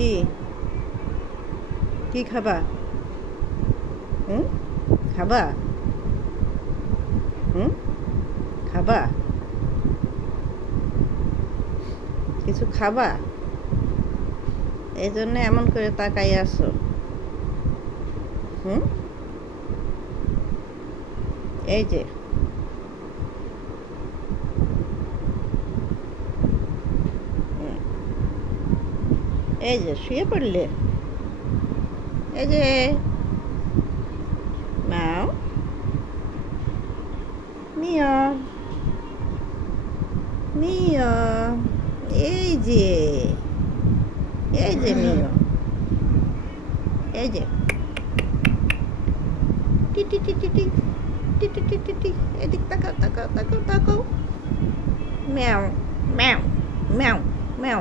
কি কি খাবা? হুম, খাবা? হুম, খাবা? কিছু খাবা? এই জন্য এমন করে তাকাই আছো। হুম, এই যে হুম, এই যে শুয়ে পড়লে। এই যে ম্যাও মিয়া মিয়া, এই যে এই যে মিয়া, এই যে টি টি টি টি টি টি টি টি টি টি, এদিক তাকাও তাকাও তাকাও তাকাও। ম্যাও ম্যাও ম্যাও ম্যাও।